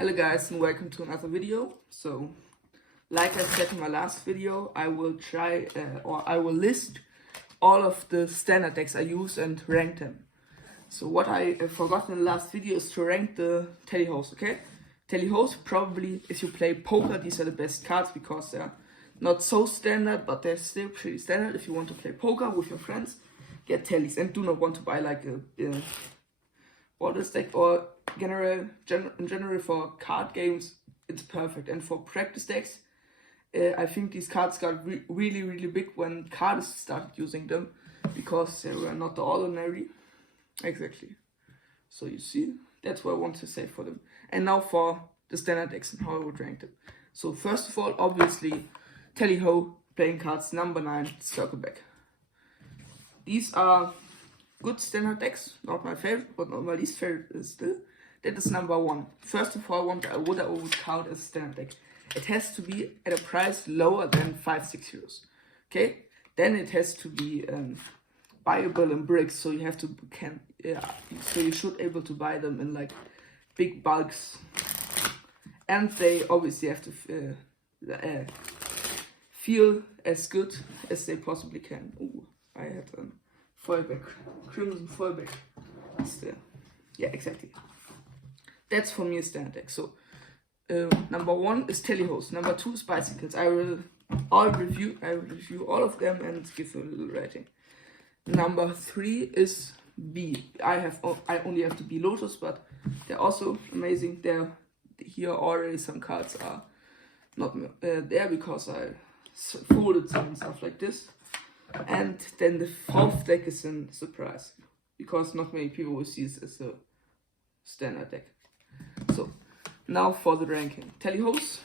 Hello guys and welcome to another video. So like I said in my last video, I will list all of the standard decks I use and rank them. So what I forgot in the last video is to rank the Tele-Host, okay? Tele-Host, probably if you play poker, these are the best cards because they're not so standard, but they're still pretty standard. If you want to play poker with your friends, get Teles and do not want to buy like a Lotus deck or in general for card games, it's perfect. And for practice decks, I think these cards got really big when cards started using them because they were not the ordinary. Exactly. So you see, that's what I want to say for them. And now for the standard decks and how I would rank them. So first of all, obviously, Tele-Ho playing cards number 9, Circleback. These are good standard decks, not my favorite, but not my least favorite is still. That is number 1. First of all, what I would count as a standard deck. It has to be at a price lower than 5-6 euros. Okay? Then it has to be buyable in bricks, so you have to so you should able to buy them in like big bulks. And they obviously have to feel as good as they possibly can. Ooh, I had foilback, crimson foilback. Still, yeah, exactly. That's for me a standard deck. So number 1 is Tele-Host. Number 2 is Bicycles. I will review all of them and give a little rating. Number 3 is B. I only have to be Lotus, but they're also amazing. Here already some cards are not there because I folded some and stuff like this. And then the 4th deck is a surprise because not many people will see this as a standard deck. So now for the ranking. Tele-Host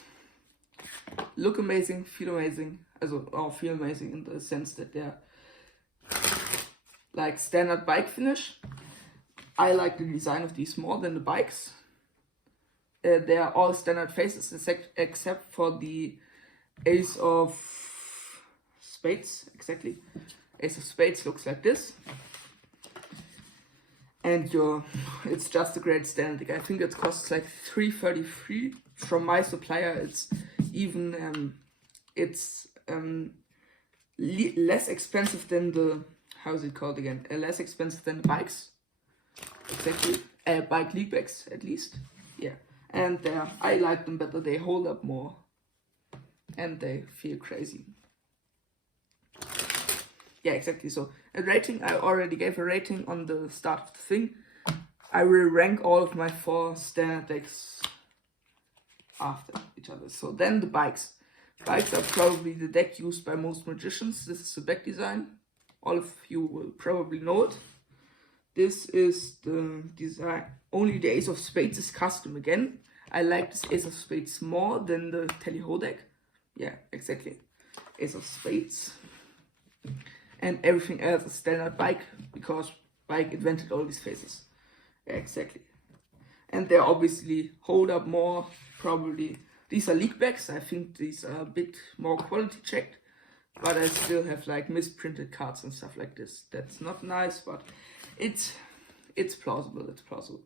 look amazing, feel amazing, feel amazing in the sense that they're like standard bike finish. I like the design of these more than the bikes. They are all standard faces except for the Ace of Spades. Exactly, Ace of Spades looks like this. And it's just a great standard deck. I think it costs like 333 from my supplier. It's even less expensive than the how's it called again? Less expensive than the bikes. Exactly, bike league bags at least. Yeah, and I like them better. They hold up more, and they feel crazy. Yeah, exactly. So a rating, I already gave a rating on the start of the thing. I will rank all of my 4 standard decks after each other. So then the bikes. Bikes are probably the deck used by most magicians. This is the back design. All of you will probably know it. This is the design. Only the Ace of Spades is custom again. I like this Ace of Spades more than the Tele-Ho deck. Yeah, exactly. Ace of Spades. And everything else is standard bike because bike invented all these faces. Yeah, exactly. And they obviously hold up more, probably. These are league backs. I think these are a bit more quality checked. But I still have like misprinted cards and stuff like this. That's not nice, but it's plausible. It's plausible.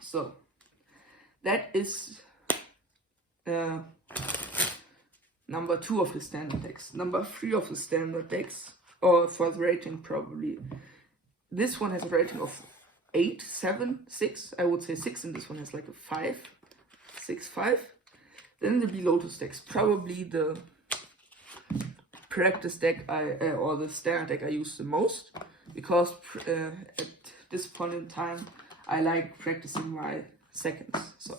So that is number 2 of the standard decks. Number 3 of the standard decks, or for the rating probably. This one has a rating of 8, 7, 6. I would say 6, and this one has like a 5, 6, 5. Then the Lotus decks, probably the practice deck or the standard deck I use the most because at this point in time I like practicing my seconds. So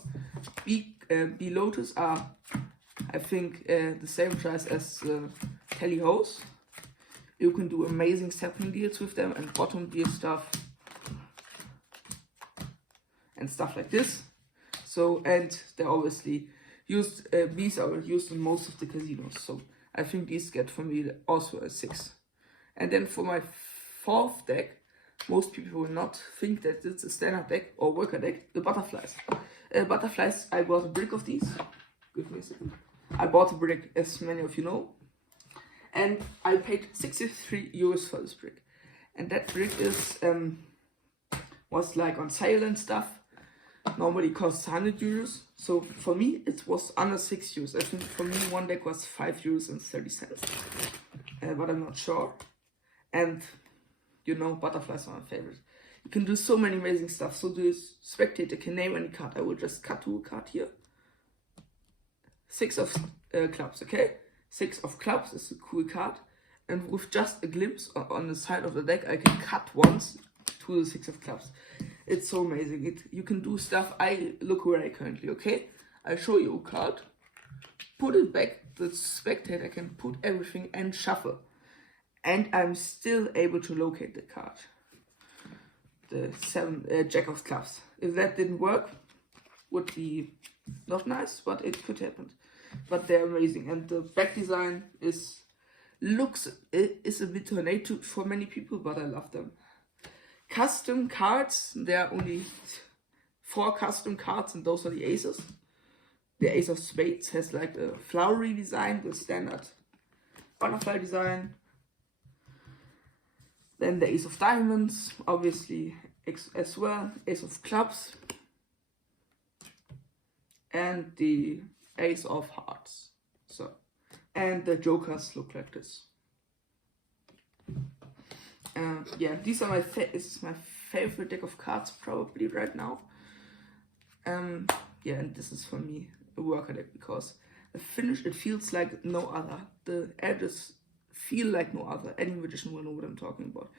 B Lotus are, I think, the same price as Tele-Host. You can do amazing stepping deals with them and bottom deal stuff and stuff like this. So, and they're obviously used, these are used in most of the casinos. So I think these get for me also a 6. And then for my 4th deck, most people will not think that it's a standard deck or worker deck, the Butterflies. Butterflies, I bought a brick of these. Give me a second. I bought a brick, as many of you know. And I paid 63 euros for this brick. And that brick was like on sale and stuff. normally costs 100 euros. So for me, it was under 6 euros. I think for me, one deck was 5 euros and 30 cents. But I'm not sure. And you know, butterflies are my favorite. You can do so many amazing stuff. So the spectator can name any card. I will just cut to a card here. 6 of clubs, okay? 6 of clubs is a cool card. And with just a glimpse on the side of the deck, I can cut once to the 6 of clubs. It's so amazing. You can do stuff. I look where I currently, okay? I show you a card. Put it back. The spectator can put everything and shuffle. And I'm still able to locate the card. The 7 Jack of clubs. If that didn't work, would be not nice, but it could happen. But they're amazing, and the back design is a bit ornate for many people, but I love them. Custom cards, there are only 4 custom cards, and those are the aces. The ace of spades has like a flowery design, the standard butterfly design. Then the ace of diamonds, obviously as well, ace of clubs, and the ace of hearts. So, and the jokers look like this. Yeah, these are is my favorite deck of cards probably right now. Yeah, and this is for me a worker deck because the finish, it feels like no other. The edges feel like no other. Any magician will know what I'm talking about.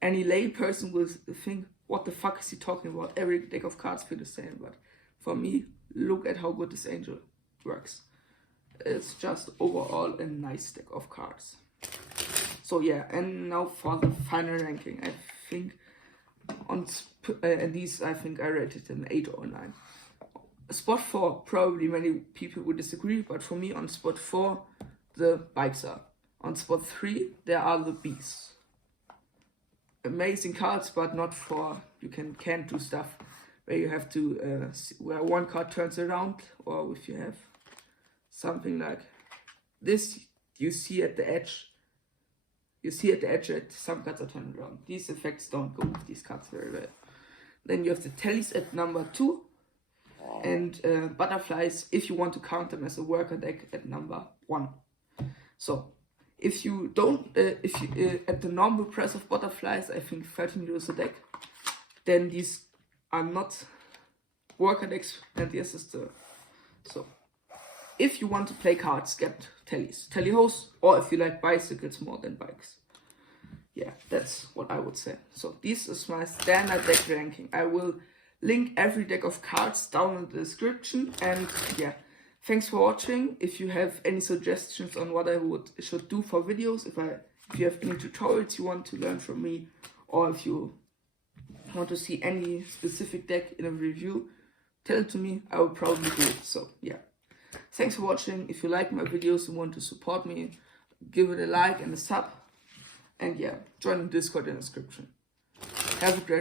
Any lay person will think, what the fuck is he talking about? Every deck of cards feel the same, but for me, look at how good this angel works. It's just overall a nice deck of cards. So yeah, and now for the final ranking. I think on these, I think I rated an 8 or 9. Spot 4, probably many people would disagree, but for me on spot 4, the bikes are. On spot 3, there are the bees. Amazing cards, but not for, you can't do stuff where you have to, where one card turns around, or if you have something like this, you see at the edge, that some cards are turned around. These effects don't go with these cards very well. Then you have the tellies at number 2, and butterflies, if you want to count them as a worker deck, at number 1. So, if you don't, at the normal price of butterflies, I think 13 euros a deck, then these are not worker decks, and this is the, so, if you want to play cards, get tellies, tellyhos, or if you like bicycles more than bikes. Yeah, that's what I would say. So this is my standard deck ranking. I will link every deck of cards down in the description, and yeah, thanks for watching. If you have any suggestions on what I should do for videos, if you have any tutorials you want to learn from me, or if you want to see any specific deck in a review, tell it to me. I will probably do it. So yeah, thanks for watching. If you like my videos and want to support me, give it a like and a sub, and yeah, join the Discord in the description. Have a great